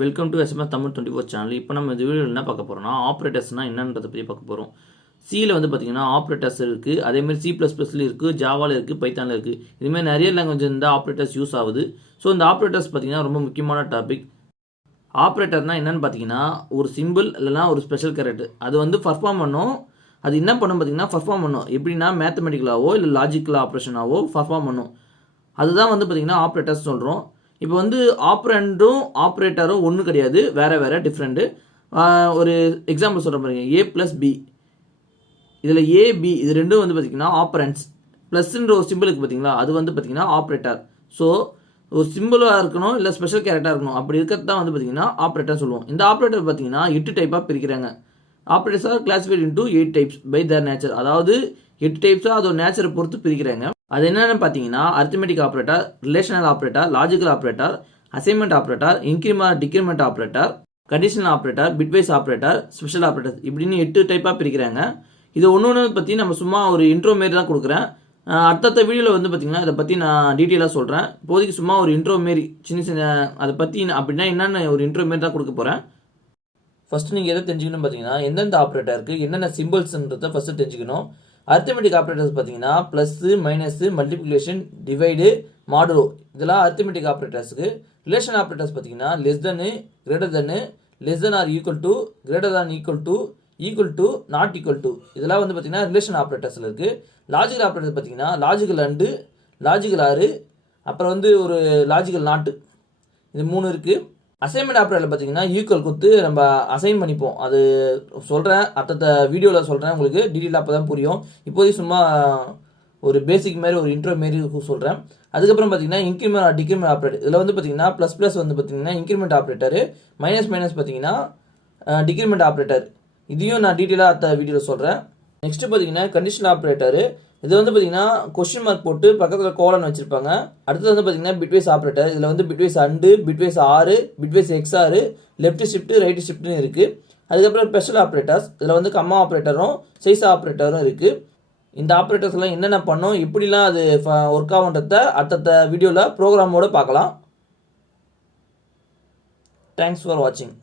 Welcome to SMS Tamil 24 channel. இப்போ நம்ம இந்த வீடியோவில் என்ன பார்க்க போகிறோம்னா ஆப்ரேட்டர்ஸ்னால் என்னன்றதை பற்றி பார்க்க போகிறோம். சியில் வந்து பார்த்திங்கன்னா ஆப்ரேட்டர்ஸ் இருக்குது, அதேமாதிரி C++ல இருக்குது, ஜாவாவில் இருக்குது, பைத்தானில் இருக்குது. இதுமாதிரி நிறைய லாங்குவேஜ் இந்த ஆப்ரேட்டர்ஸ் யூஸ் ஆகுது. ஸோ இந்த ஆப்ரேட்டர்ஸ் பார்த்திங்கன்னா ரொம்ப முக்கியமான டாபிக். ஆப்ரேட்டர்னால் என்னென்னு பார்த்தீங்கன்னா ஒரு சிம்பிள் இல்லைனா ஒரு ஸ்பெஷல் கேரக்டர் அது வந்து பர்ஃபார்ம் பண்ணும். அது என்ன பண்ணும் பார்த்தீங்கன்னா பர்ஃபார்ம் பண்ணும். எப்படின்னா மேத்தமெட்டிக்கலாவோ இல்லை லாஜிக்கல் ஆப்ரேஷனாவோ பர்ஃபார்ம் பண்ணும். அதுதான் வந்து பார்த்திங்கன்னா ஆப்ரேட்டர்ஸ் சொல்கிறோம். இப்போ வந்து ஆப்ரண்டும் ஆப்ரேட்டரும் ஒன்றும் கிடையாது, வேறு வேறு டிஃப்ரெண்ட்டு. ஒரு எக்ஸாம்பிள் சொல்கிற பாருங்க, A+B. இதில் AB இது ரெண்டும் வந்து பார்த்திங்கன்னா ஆப்ரண்ட்ஸ். ப்ளஸ்ன்ற ஒரு சிம்பிளுக்கு பார்த்தீங்களா, அது வந்து பார்த்திங்கன்னா ஆப்ரேட்டர். ஸோ ஒரு சிம்பிளாக இருக்கணும் இல்லை ஸ்பெஷல் கேரக்டராக இருக்கணும், அப்படி இருக்கிறது தான் வந்து பார்த்திங்கன்னா ஆப்ரேட்டர் சொல்லுவோம். இந்த ஆப்ரேட்டர் பார்த்திங்கன்னா 8 டைப்பாக பிரிக்கிறாங்க. Operators are classified into 8 types by their nature. அதாவது 8 டைப்ஸாக அதோட நேச்சரை பொறுத்து பிரிக்கிறாங்க. அது என்னென்னு பார்த்தீங்கன்னா arithmetic operator, relational operator, logical operator, assignment operator, increment decrement operator, conditional operator, bitwise operator, special operator, இப்படின்னு 8 டைப்பாக பிரிக்கிறாங்க. இது ஒன்று பற்றி நம்ம சும்மா ஒரு இன்ட்ரோ மாரி தான் கொடுக்குறேன். அடுத்த வீடியோவில் வந்து பார்த்திங்கன்னா இதை பற்றி நான் டீட்டெயிலாக சொல்கிறேன். இப்போதைக்கு சும்மா ஒரு இன்ட்ரோ மாரி சின்ன அதை பற்றி அப்படின்னா என்னென்ன ஒரு இன்ட்ரோ மாரி தான் கொடுக்க போகிறேன். ஃபஸ்ட்டு நீங்கள் எதை தெரிஞ்சுக்கணும் பார்த்தீங்கன்னா எந்தெந்த ஆப்ரேட்டர் இருக்குது, என்னென்ன சிம்பிள்ஸ்ன்றதை ஃபஸ்ட்டு தெரிஞ்சுக்கணும். அரித்மெட்டிக் ஆப்ரேட்டர்ஸ் பார்த்தீங்கன்னா plus, minus, multiplication, divide, modulo, இதெல்லாம் அரித்மெட்டிக் ஆப்ரேட்டர்ஸுக்கு. ரிலேஷன் ஆப்ரேட்டர்ஸ் பார்த்தீங்கன்னா லெஸ் தென்னு, கிரேட்டர் தென்னு, less than or equal to, greater than equal to, not equal to, இதெல்லாம் வந்து பார்த்தீங்கன்னா ரிலேஷன் ஆப்ரேட்டர்ஸில் இருக்குது. லாஜிக்கல் ஆப்ரேட்டர் பார்த்தீங்கன்னா லாஜிக்கல் அண்டு, லாஜிக்கல் ஆறு, அப்புறம் வந்து ஒரு லாஜிக்கல் நாட்டு, இது 3 இருக்குது. அசைன்மெண்ட் ஆப்ரேட்டரில் பார்த்தீங்கன்னா ஈக்குவல் கொடுத்து நம்ம அசைன் பண்ணிப்போம். அது சொல்கிறேன், அடுத்த வீடியோவில் சொல்கிறேன், உங்களுக்கு டீட்டெயிலாக அப்போ தான் புரியும். இப்போதைக்கு சும்மா ஒரு பேசிக் மாரி ஒரு இன்ட்ரோ மாரி சொல்கிறேன். அதுக்கப்புறம் பார்த்தீங்கன்னா இன்க்ரிமெண்ட் டிக்ரிமெண்ட் ஆப்ரேட்டர், இதில் வந்து பார்த்தீங்கன்னா ப்ளஸ் வந்து பார்த்தீங்கன்னா இன்க்ரிமெண்ட் ஆப்ரேட்டரு, மைனஸ் பார்த்தீங்கன்னா டிக்ரிமெண்ட் ஆப்ரேட்டர். இதையும் நான் டீட்டெயிலாக அடுத்த வீடியோவில் சொல்கிறேன். நெக்ஸ்ட்டு பார்த்தீங்கன்னா கண்டிஷனல் ஆப்ரேட்டரு, இது வந்து பார்த்தீங்கன்னா கொஸ்டின் மார்க் போட்டு பக்கத்தில் கோலன் வச்சுருப்பாங்க. அடுத்தது வந்து பார்த்தீங்கன்னா பிட்வைஸ் ஆப்ரேட்டர், இதில் வந்து bitwise and, bitwise or, bitwise XOR, left shift, right ஷிஃப்ட்னு இருக்குது. அதுக்கப்புறம் ஸ்பெஷல் ஆப்ரேட்டர்ஸ், இதில் வந்து கம்மா ஆப்ரேட்டரும் சைஸ் ஆப்ரேட்டரும் இருக்குது. இந்த ஆப்ரேட்டர்ஸ்லாம் என்னென்ன பண்ணும், எப்படிலாம் அது ஒர்க் ஆகுன்றத அடுத்த வீடியோவில் ப்ரோக்ராமோடு பார்க்கலாம். தேங்க்ஸ் ஃபார் வாட்சிங்.